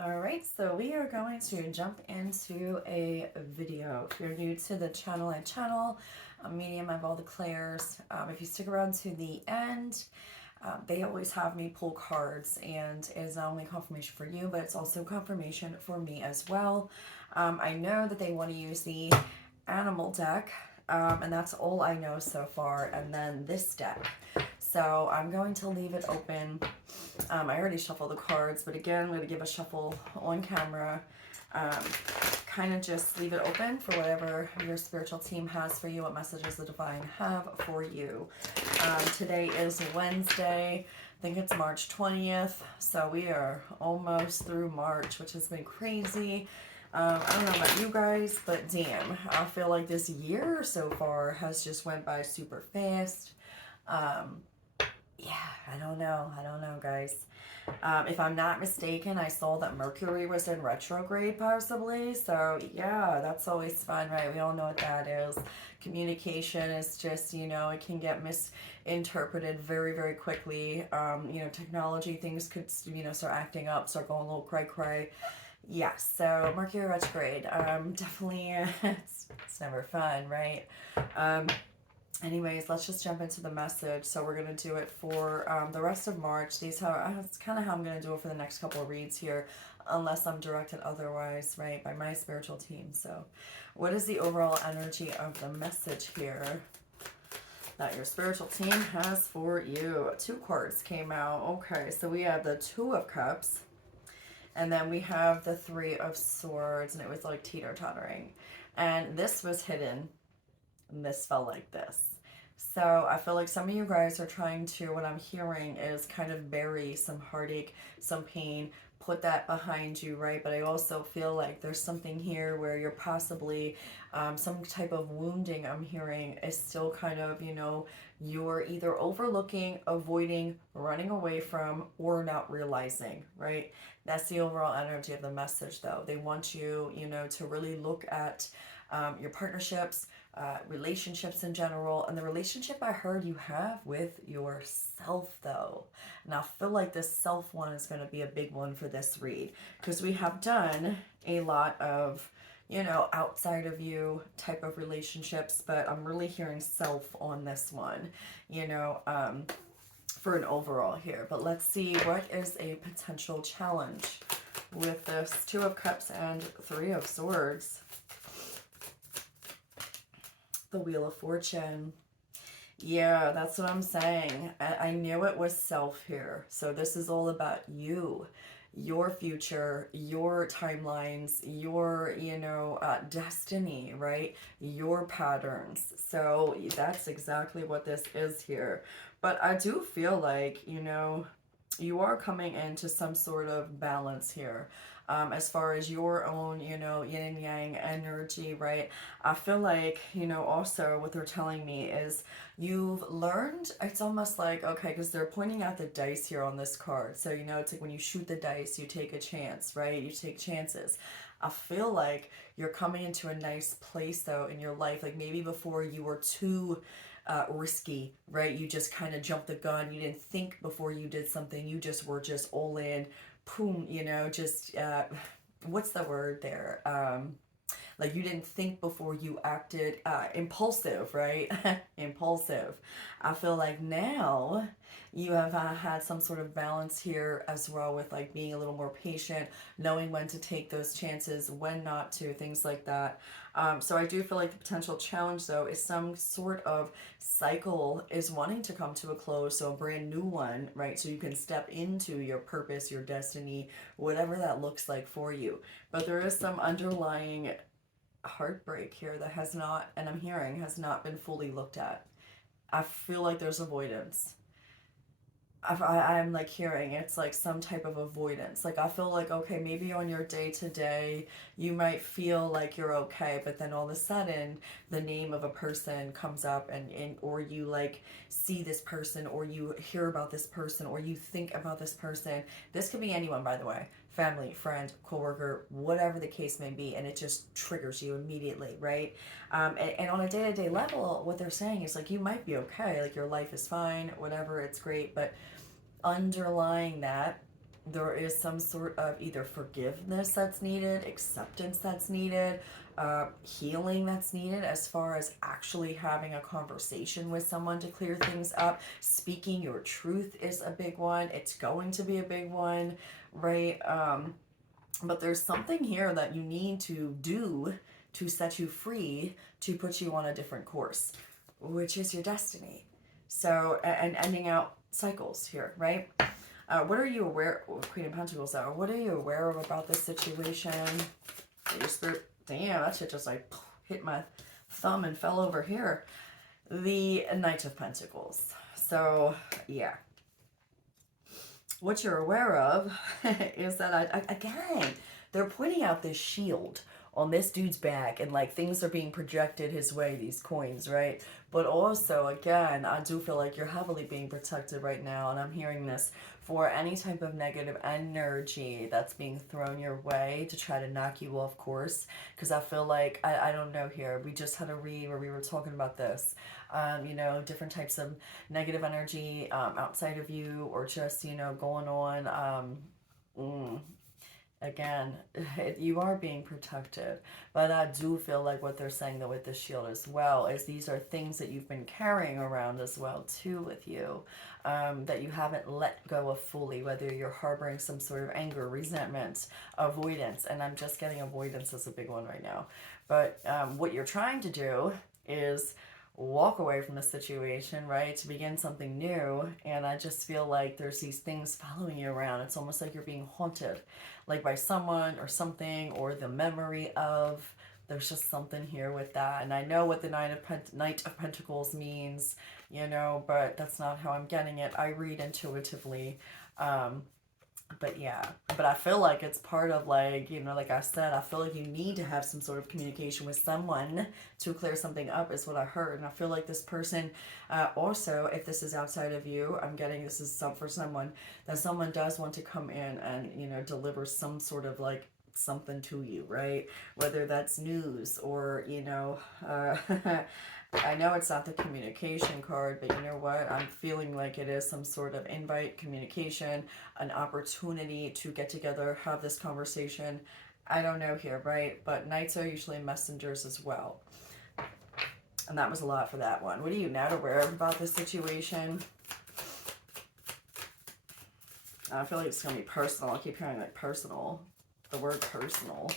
All right, so we are going to jump into a video. If you're new to the channel, a medium of all the Clairs. If you stick around to the end, they always have me pull cards, and it is not only confirmation for you, but it's also confirmation for me as well. I know that they want to use the animal deck, and that's all I know so far, and then this deck. So I'm going to leave it open. I already shuffled the cards, but again, I'm going to give a shuffle on camera. Um, kind of just leave it open for whatever your spiritual team has for you, what messages the divine have for you. Today is Wednesday. I think it's March 20th, so we are almost through March, which has been crazy. I don't know about you guys, but damn, I feel like this year so far has just went by super fast. Um, yeah, I don't know, guys. If I'm not mistaken, I saw that Mercury was in retrograde possibly. So yeah, that's always fun, right? We all know what that is. Communication is just, it can get misinterpreted very, very quickly. Technology, things could, start acting up, start going a little cray cray. Yes, so Mercury retrograde, definitely, it's never fun, right? Um, Anyways, let's just jump into the message. So we're going to do it for the rest of March. That's kind of how I'm going to do it for the next couple of reads here, unless I'm directed otherwise, right, by my spiritual team. So what is the overall energy of the message here that your spiritual team has for you? Two cards came out. Okay, so we have the Two of Cups, and then we have the Three of Swords, and it was like teeter-tottering. And this was hidden, and this felt like this. So I feel like some of you guys are trying to, what I'm hearing is kind of bury some heartache, some pain, put that behind you, right? But I also feel like there's something here where you're possibly, some type of wounding I'm hearing is still kind of, you're either overlooking, avoiding, running away from, or not realizing, right? That's the overall energy of the message, though. They want you, to really look at your partnerships, relationships in general, and the relationship I heard you have with yourself, though. Now, I feel like this self one is going to be a big one for this read because we have done a lot of, outside of you type of relationships, but I'm really hearing self on this one, for an overall here. But let's see what is a potential challenge with this Two of Cups and Three of Swords. The Wheel of Fortune. Yeah, that's what I'm saying. I knew it was self here. So this is all about you, your future, your timelines, your, destiny, right? Your patterns. So that's exactly what this is here. But I do feel like, you are coming into some sort of balance here. As far as your own, yin and yang energy, right? I feel like, also what they're telling me is you've learned, it's almost like, okay, because they're pointing out the dice here on this card. So, it's like when you shoot the dice, you take a chance, right? You take chances. I feel like you're coming into a nice place, though, in your life. Like maybe before you were too risky, right? You just kind of jumped the gun. You didn't think before you did something. You just were just all in, boom, just, what's the word there? Like you didn't think before you acted, impulsive, right? Impulsive. I feel like now you have had some sort of balance here as well with like being a little more patient, knowing when to take those chances, when not to, things like that. So I do feel like the potential challenge though is some sort of cycle is wanting to come to a close, so a brand new one, right? So you can step into your purpose, your destiny, whatever that looks like for you. But there is some underlying heartbreak here that has not, and I'm hearing, has not been fully looked at. I feel like there's avoidance. I'm like hearing it's like some type of avoidance. Like I feel like, okay, maybe on your day to day, you might feel like you're okay, but then all of a sudden the name of a person comes up and or you like see this person or you hear about this person or you think about this person. This could be anyone, by the way, family, friend, coworker, whatever the case may be, and it just triggers you immediately, right? And on a day-to-day level, what they're saying is like you might be okay, like your life is fine, whatever, it's great, but underlying that, there is some sort of either forgiveness that's needed, acceptance that's needed, healing that's needed, as far as actually having a conversation with someone to clear things up. Speaking your truth is a big one. It's going to be a big one, right? But there's something here that you need to do to set you free, to put you on a different course, which is your destiny. So, and ending out cycles here, right? What are you aware, Queen of Pentacles though, what are you aware of about this situation? Your spirit, damn, that shit just like hit my thumb and fell over here. The Knight of Pentacles. So, yeah. What you're aware of is that, again, they're pointing out this shield on this dude's back, and like things are being projected his way, these coins, right? But also, again, I do feel like you're heavily being protected right now, and I'm hearing this for any type of negative energy that's being thrown your way to try to knock you off course. Because I feel like, I don't know here, we just had a read where we were talking about this. You know, different types of negative energy outside of you, or just, you know, going on. Again, you are being protected, but I do feel like what they're saying though with the shield as well is these are things that you've been carrying around as well too with you, that you haven't let go of fully, whether you're harboring some sort of anger, resentment, avoidance, and I'm just getting avoidance as a big one right now. But what you're trying to do is walk away from the situation, right, to begin something new. And I just feel like there's these things following you around. It's almost like you're being haunted, like by someone or something, or the memory of. There's just something here with that. And I know what the Knight of Pentacles means, you know, but that's not how I'm getting it. I read intuitively. But yeah, but I feel like it's part of, like, you know, like I said, I feel like you need to have some sort of communication with someone to clear something up, is what I heard. And I feel like this person, also, if this is outside of you, I'm getting this is for someone, that someone does want to come in and, you know, deliver some sort of like something to you, right? Whether that's news or, you know, I know it's not the communication card, but you know what? I'm feeling like it is some sort of invite, communication, an opportunity to get together, have this conversation. I don't know here, right? But knights are usually messengers as well. And that was a lot for that one. What are you not aware of about this situation? I feel like it's going to be personal. I keep hearing like personal. The word personal.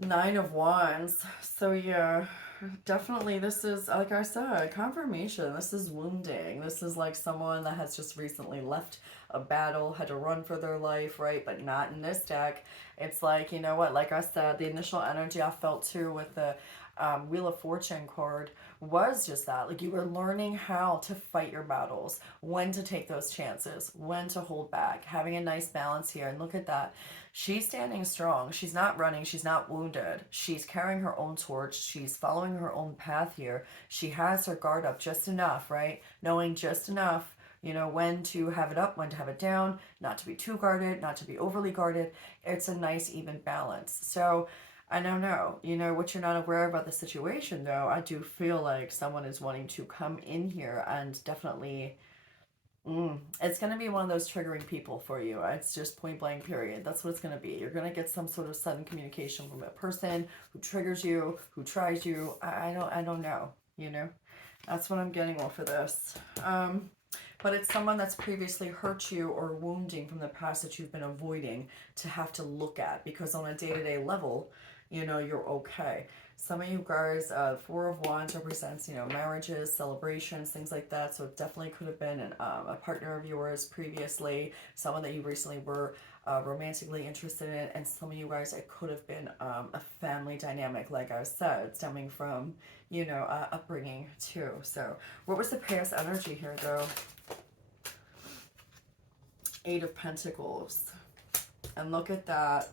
9 of Wands. So yeah, definitely this is, like I said, confirmation. This is wounding. This is like someone that has just recently left a battle, had to run for their life, right? But not in this deck. It's like, you know what, like I said, the initial energy I felt too with the Wheel of Fortune card was just that. Like, you were learning how to fight your battles, when to take those chances, when to hold back, having a nice balance here. And look at that. She's standing strong. She's not running. She's not wounded. She's carrying her own torch. She's following her own path here. She has her guard up just enough, right? Knowing just enough, you know, when to have it up, when to have it down, not to be too guarded, not to be overly guarded. It's a nice, even balance. So I don't know, you know, what you're not aware about the situation, though, I do feel like someone is wanting to come in here and definitely, it's going to be one of those triggering people for you. It's just point blank, period. That's what it's going to be. You're going to get some sort of sudden communication from a person who triggers you, who tries you. I don't know, you know. That's what I'm getting off of this. But it's someone that's previously hurt you or wounding from the past that you've been avoiding to have to look at, because on a day-to-day level, you know, you're okay. Some of you guys, 4 of Wands represents, you know, marriages, celebrations, things like that. So it definitely could have been a partner of yours previously, someone that you recently were romantically interested in. And some of you guys, it could have been a family dynamic, like I said, stemming from, you know, upbringing too. So what was the past energy here, though? 8 of Pentacles. And look at that.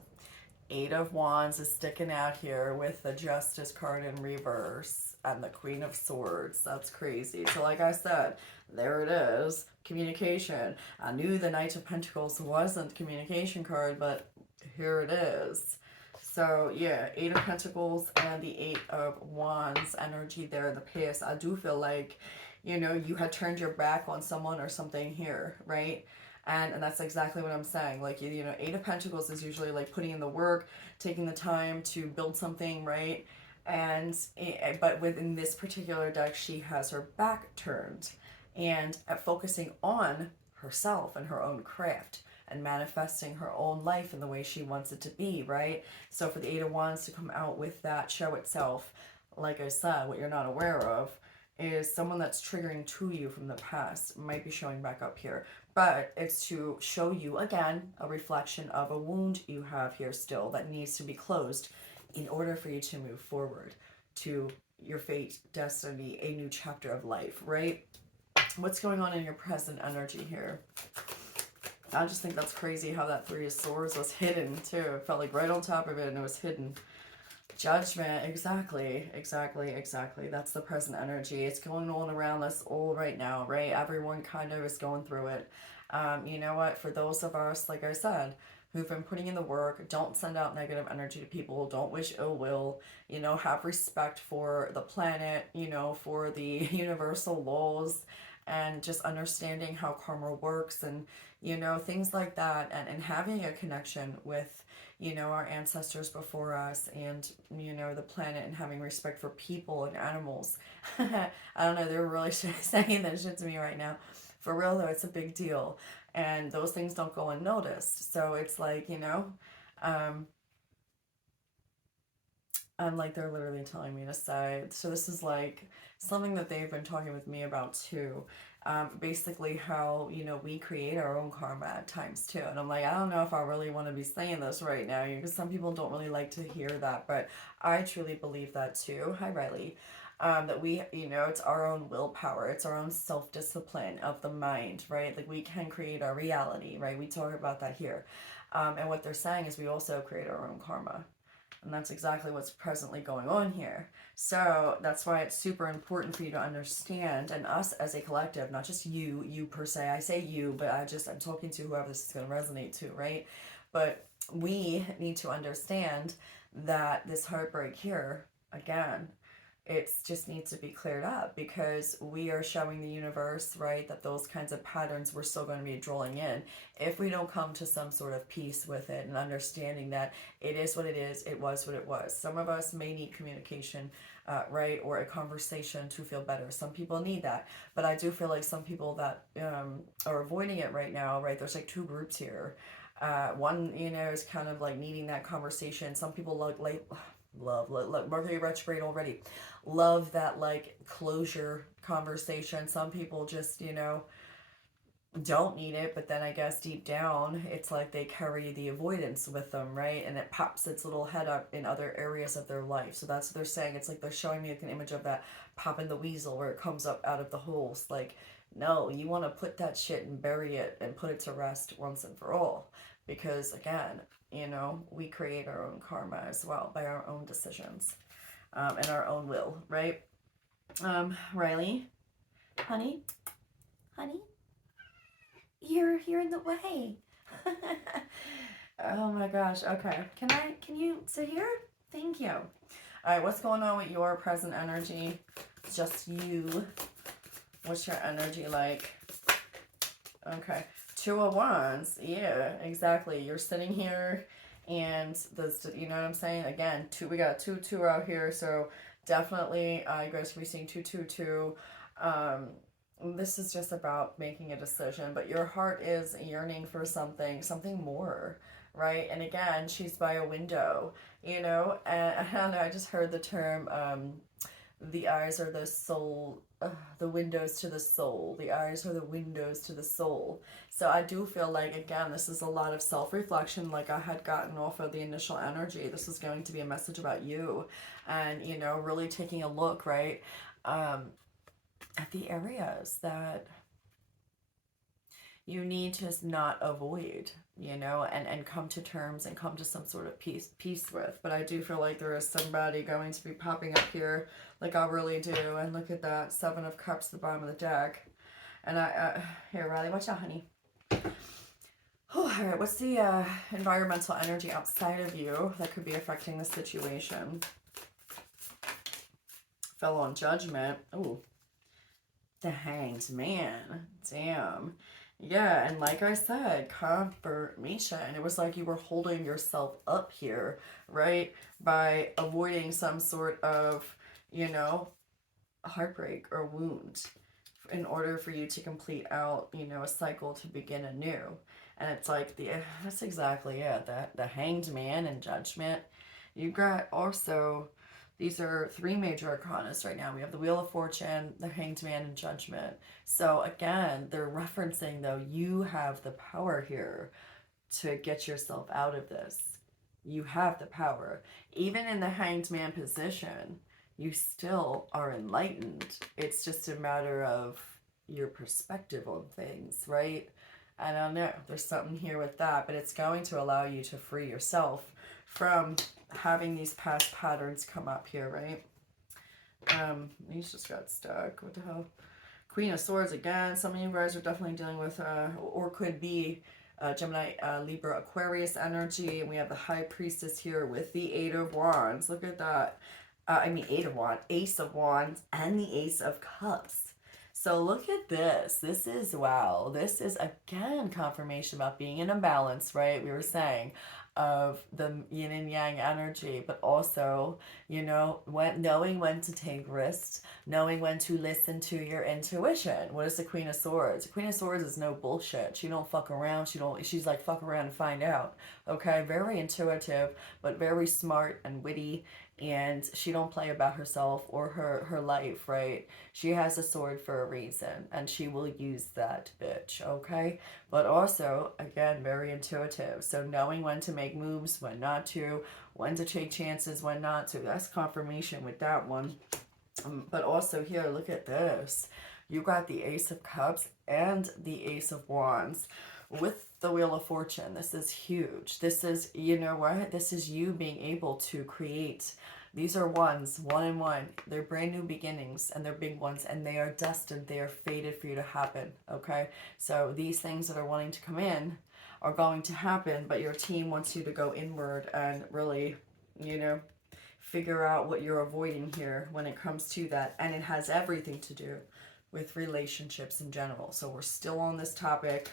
8 of Wands is sticking out here with the Justice card in reverse and the Queen of Swords. That's crazy. So like I said, there it is. Communication. I knew the Knight of Pentacles wasn't the communication card, but here it is. So yeah, 8 of Pentacles and the 8 of Wands energy there in the past. I do feel like, you know, you had turned your back on someone or something here, right? And that's exactly what I'm saying. Like, you know, Eight of Pentacles is usually like putting in the work, taking the time to build something, right? And but within this particular deck, she has her back turned and focusing on herself and her own craft and manifesting her own life in the way she wants it to be, right? So for the Eight of Wands to come out with that show itself, like I said, what you're not aware of is someone that's triggering to you from the past might be showing back up here. But it's to show you, again, a reflection of a wound you have here still that needs to be closed in order for you to move forward to your fate, destiny, a new chapter of life, right? What's going on in your present energy here? I just think that's crazy how that Three of Swords was hidden too. It felt like right on top of it and it was hidden. Judgment, exactly. That's the present energy. It's going on around us all right now, right? Everyone kind of is going through it. You know what? For those of us, like I said, who've been putting in the work, don't send out negative energy to people. Don't wish ill will. You know, have respect for the planet, you know, for the universal laws, and just understanding how karma works and, you know, things like that. And having a connection with, you know, our ancestors before us and, you know, the planet, and having respect for people and animals. I don't know, they're really saying that shit to me right now. For real though, it's a big deal. And those things don't go unnoticed. So it's like, you know, I'm like, they're literally telling me to say. So this is like something that they've been talking with me about too. Basically how, you know, we create our own karma at times too. And I'm like, I don't know if I really want to be saying this right now, because some people don't really like to hear that, but I truly believe that too. Hi, Riley. That we, you know, it's our own willpower, it's our own self-discipline of the mind, right? Like we can create our reality, right? We talk about that here. And what they're saying is we also create our own karma. And that's exactly what's presently going on here. So that's why it's super important for you to understand, and us as a collective, not just you per se. I say you, but I'm talking to whoever this is going to resonate to, right? But we need to understand that this heartbreak here, again, it just needs to be cleared up, because we are showing the universe, right, that those kinds of patterns we're still going to be drawing in if we don't come to some sort of peace with it and understanding that it is what it is, it was what it was. Some of us may need communication, right, or a conversation to feel better. Some people need that, but I do feel like some people that are avoiding it right now, right, there's like two groups here. One, you know, is kind of like needing that conversation. Some people love Mercury retrograde already, love that like closure conversation. Some people just, you know, don't need it, but then I guess deep down it's like they carry the avoidance with them, right? And it pops its little head up in other areas of their life. So that's what they're saying. It's like they're showing me like an image of that popping the weasel where it comes up out of the holes. Like, no, you want to put that shit and bury it and put it to rest once and for all, because again, you know, we create our own karma as well by our own decisions, and our own will, right? Riley, honey, you're in the way. Oh my gosh. Okay, can you sit here? Thank you. All right, what's going on with your present energy? Just you. What's your energy like? Okay, Two of Wands. Yeah, exactly. You're sitting here, and this, you know what I'm saying? Again, we got two out here, so definitely you guys can be seeing 222. This is just about making a decision, but your heart is yearning for something more, right? And again, she's by a window, you know, and I don't know, I just heard the term, the eyes are the soul, the windows to the soul. The eyes are the windows to the soul. So I do feel like, again, this is a lot of self-reflection, like I had gotten off of the initial energy. This is going to be a message about you, and, you know, really taking a look, right, at the areas that you need to not avoid, you know, and come to terms and come to some sort of peace with. But I do feel like there is somebody going to be popping up here, like I really do. And look at that, Seven of Cups at the bottom of the deck. And here, Riley, watch out, honey. All right, what's the environmental energy outside of you that could be affecting the situation? Fell on Judgment. Oh, the Hanged Man. Damn. Yeah, and like I said, confirmation. It was like you were holding yourself up here, right? By avoiding some sort of, you know, heartbreak or wound in order for you to complete out, a cycle to begin anew. And it's like that's exactly it. The hanged man and judgment. You got also these are three major arcanas right now. We have the Wheel of Fortune, the Hanged Man, and Judgment. So again, they're referencing though you have the power here to get yourself out of this. You have the power. Even in the hanged man position, you still are enlightened. It's just a matter of your perspective on things, right? I don't know. There's something here with that, but it's going to allow you to free yourself from having these past patterns come up here, right? These just got stuck. What the hell? Queen of Swords again. Some of you guys are definitely dealing with, or could be Gemini, Libra, Aquarius energy. And we have the High Priestess here with the Eight of Wands. Look at that. Eight of Wands, Ace of Wands, and the Ace of Cups. So look at this. This is, wow. This is, again, confirmation about being in a balance, right? We were saying of the yin and yang energy, but also, knowing when to take risks, knowing when to listen to your intuition. What is the Queen of Swords? The Queen of Swords is no bullshit. She don't fuck around. She's like, fuck around and find out. Okay, very intuitive, but very smart and witty, and she don't play about herself or her life, right? She has a sword for a reason, and she will use that bitch, okay? But also, again, very intuitive. So knowing when to make moves, when not to, when to take chances, when not to. That's confirmation with that one. But also here, look at this. You got the Ace of Cups and the Ace of Wands with the Wheel of Fortune. This is huge. This is, you know what? This is you being able to create. These are ones, one and one. They're brand new beginnings and they're big ones, and they are destined. They are fated for you to happen. Okay. So these things that are wanting to come in are going to happen, but your team wants you to go inward and really, figure out what you're avoiding here when it comes to that. And it has everything to do with relationships in general. So we're still on this topic.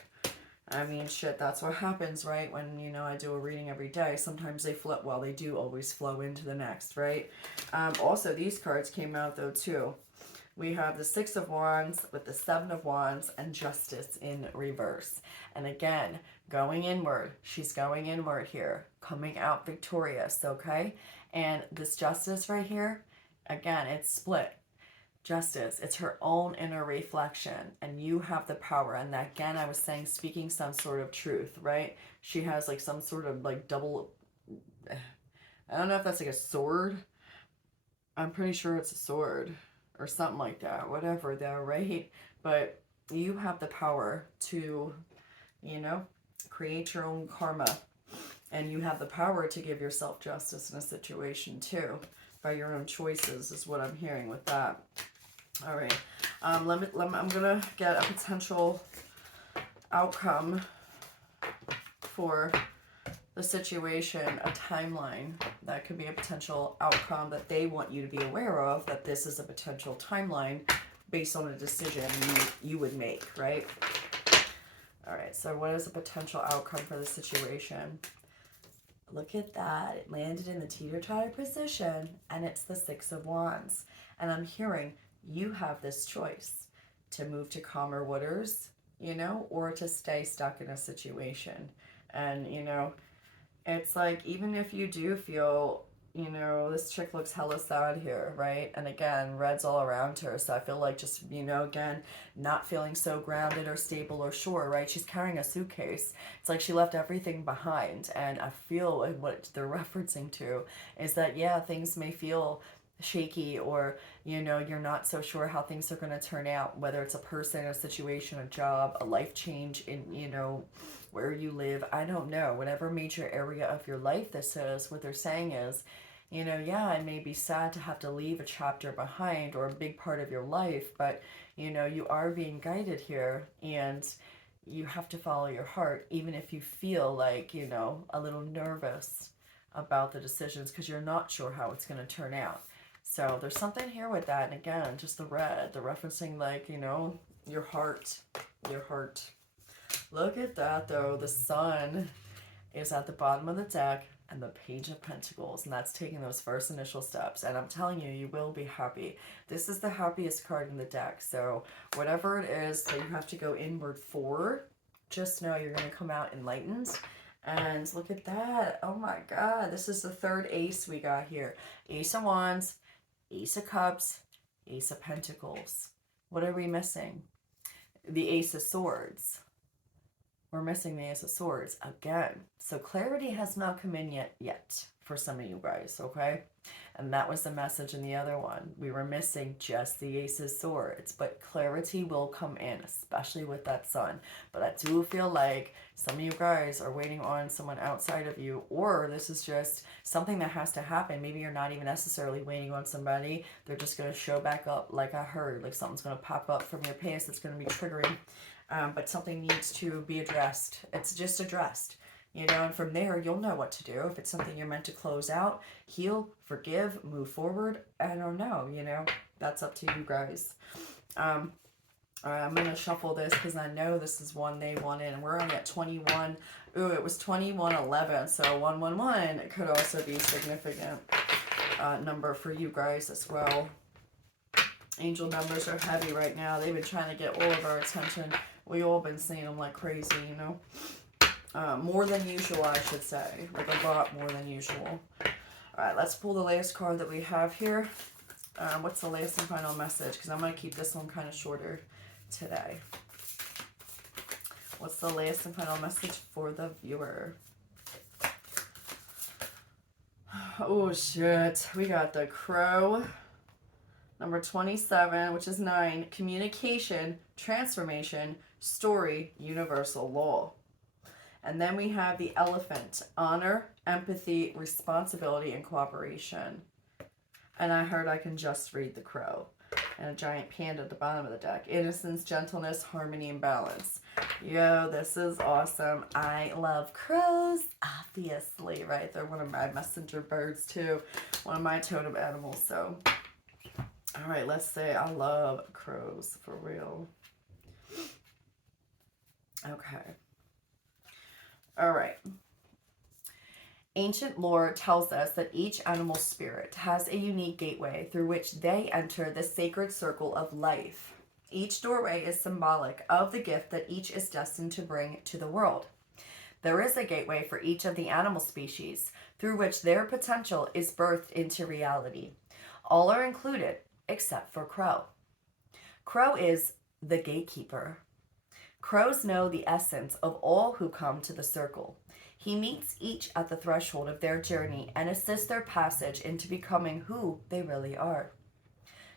I mean, shit, that's what happens, right? When, I do a reading every day. Sometimes they flip, well, they do always flow into the next, right? Also, these cards came out, though, too. We have the Six of Wands with the Seven of Wands and Justice in reverse. And again, going inward. She's going inward here, coming out victorious, okay? And this Justice right here, again, it's split. Justice, it's her own inner reflection, and you have the power. And that, again, I was saying, speaking some sort of truth, right? She has like some sort of like double, I don't know if that's like a sword. I'm pretty sure it's a sword or something like that, whatever though, right? But you have the power to, create your own karma, and you have the power to give yourself justice in a situation too, by your own choices, is what I'm hearing with that. All right, I'm gonna get a potential outcome for the situation, a timeline that could be a potential outcome that they want you to be aware of, that this is a potential timeline based on a decision you would make, right? All right, so what is a potential outcome for the situation? Look at that. It landed in the teeter-totter position, and it's the Six of Wands. And I'm hearing you have this choice to move to calmer waters, or to stay stuck in a situation. And, it's like, even if you do feel, this chick looks hella sad here, right? And again, red's all around her. So I feel like just, again, not feeling so grounded or stable or sure, right? She's carrying a suitcase. It's like she left everything behind. And I feel what they're referencing to is that, yeah, things may feel shaky, or, you're not so sure how things are going to turn out, whether it's a person, a situation, a job, a life change in, where you live. I don't know, whatever major area of your life this is, what they're saying is, yeah, it may be sad to have to leave a chapter behind or a big part of your life, but, you are being guided here, and you have to follow your heart, even if you feel like, a little nervous about the decisions because you're not sure how it's going to turn out. So there's something here with that. And again, just the red, the referencing, like, your heart, your heart. Look at that, though. The sun is at the bottom of the deck and the Page of Pentacles, and that's taking those first initial steps. And I'm telling you, you will be happy. This is the happiest card in the deck. So whatever it is that you have to go inward for, just know you're going to come out enlightened. And look at that. Oh my God. This is the third ace we got here. Ace of Wands, Ace of Cups, Ace of Pentacles. What are we missing? The Ace of Swords. We're missing the Ace of Swords again. So clarity has not come in yet for some of you guys, okay? And that was the message in the other one. We were missing just the Ace of Swords, but clarity will come in, especially with that sun. But I do feel like some of you guys are waiting on someone outside of you, or this is just something that has to happen. Maybe you're not even necessarily waiting on somebody. They're just going to show back up, like I heard, like something's going to pop up from your past that's going to be triggering. But something needs to be addressed. It's just addressed, you know, and from there, you'll know what to do. If it's something you're meant to close out, heal, forgive, move forward, I don't know, you know, that's up to you guys. I'm going to shuffle this because I know this is one they wanted, and we're only at 21. Ooh, it was 2111, so 111 could also be a significant number for you guys as well. Angel numbers are heavy right now. They've been trying to get all of our attention. We've all been seeing them like crazy, you know. More than usual, I should say. Like a lot more than usual. Alright, let's pull the last card that we have here. What's the last and final message? Because I'm going to keep this one kind of shorter today. What's the last and final message for the viewer? Oh, shit. We got the Crow. Number 27, which is 9, communication, transformation, story, universal law. And then we have the Elephant, honor, empathy, responsibility, and cooperation. And I heard I can just read the Crow. And a giant panda at the bottom of the deck. Innocence, gentleness, harmony, and balance. Yo, this is awesome. I love crows, obviously, right? They're one of my messenger birds, too. One of my totem animals, so... All right, let's say I love crows, for real. Okay. All right. Ancient lore tells us that each animal spirit has a unique gateway through which they enter the sacred circle of life. Each doorway is symbolic of the gift that each is destined to bring to the world. There is a gateway for each of the animal species through which their potential is birthed into reality. All are included, except for Crow. Crow is the gatekeeper. Crows know the essence of all who come to the circle. He meets each at the threshold of their journey and assists their passage into becoming who they really are.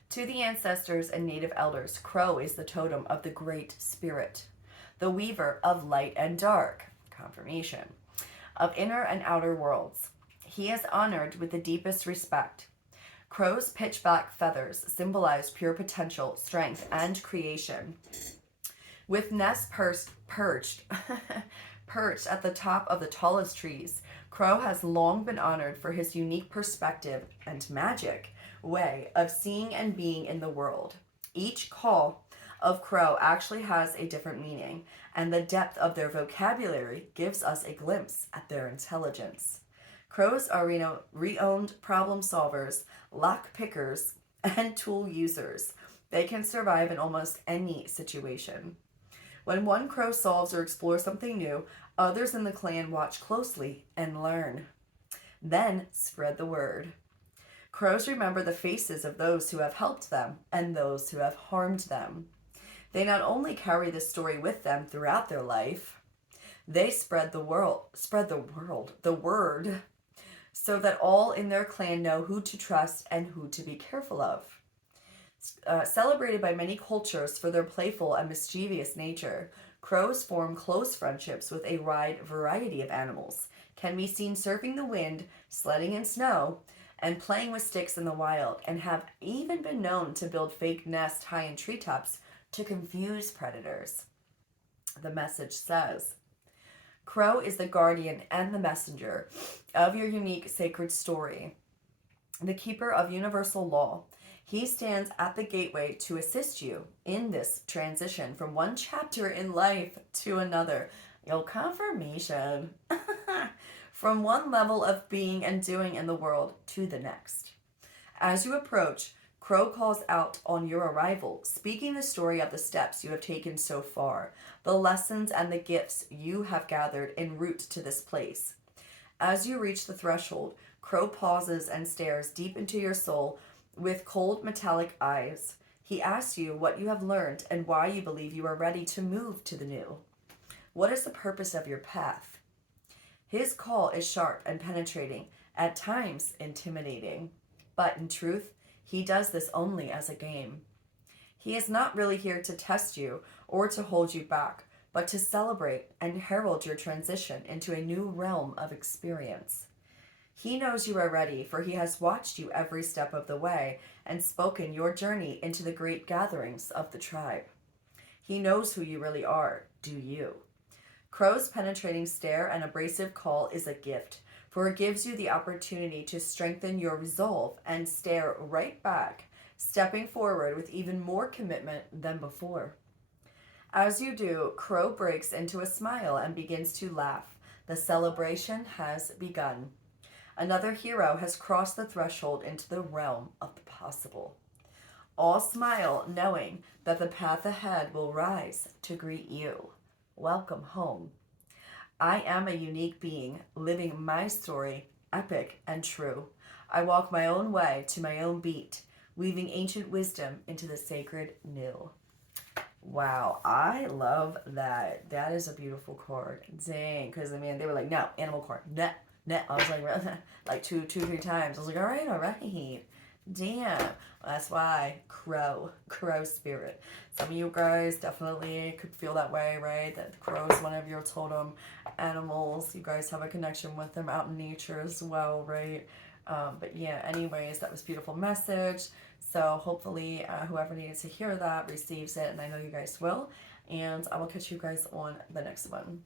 To the ancestors and native elders, Crow is the totem of the Great Spirit, the weaver of light and dark, confirmation, of inner and outer worlds. He is honored with the deepest respect. Crow's pitch-black feathers symbolize pure potential, strength, and creation. With nests perched at the top of the tallest trees, Crow has long been honored for his unique perspective and magic way of seeing and being in the world. Each call of Crow actually has a different meaning, and the depth of their vocabulary gives us a glimpse at their intelligence. Crows are renowned problem solvers, lock pickers, and tool users. They can survive in almost any situation. When one crow solves or explores something new, others in the clan watch closely and learn. Then spread the word. Crows remember the faces of those who have helped them and those who have harmed them. They not only carry this story with them throughout their life, they spread the word, so that all in their clan know who to trust and who to be careful of. Celebrated by many cultures for their playful and mischievous nature, crows form close friendships with a wide variety of animals, can be seen surfing the wind, sledding in snow, and playing with sticks in the wild, and have even been known to build fake nests high in treetops to confuse predators. The message says, Crow is the guardian and the messenger of your unique sacred story, the keeper of universal law. He stands at the gateway to assist you in this transition from one chapter in life to another. Yo, confirmation. From one level of being and doing in the world to the next. As you approach, Crow calls out on your arrival, speaking the story of the steps you have taken so far, the lessons and the gifts you have gathered en route to this place. As you reach the threshold, Crow pauses and stares deep into your soul with cold metallic eyes. He asks you what you have learned and why you believe you are ready to move to the new. What is the purpose of your path? His call is sharp and penetrating, at times intimidating. But in truth, he does this only as a game. He is not really here to test you or to hold you back, but to celebrate and herald your transition into a new realm of experience. He knows you are ready, for he has watched you every step of the way and spoken your journey into the great gatherings of the tribe. He knows who you really are, do you? Crow's penetrating stare and abrasive call is a gift, for it gives you the opportunity to strengthen your resolve and stare right back, stepping forward with even more commitment than before. As you do, Crow breaks into a smile and begins to laugh. The celebration has begun. Another hero has crossed the threshold into the realm of the possible. All smile, knowing that the path ahead will rise to greet you. Welcome home. I am a unique being, living my story, epic and true. I walk my own way to my own beat, weaving ancient wisdom into the sacred new. Wow, I love that. That is a beautiful card. Dang, because I mean, they were like, no, animal card, no, no. I was like, two, 3 times. I was like, all right. Damn. That's why crow spirit. Some of you guys definitely could feel that way, right? That the crow is one of your totem animals. You guys have a connection with them out in nature as well, right? But yeah, anyways, that was a beautiful message. So hopefully whoever needed to hear that receives it, and I know you guys will. And I will catch you guys on the next one.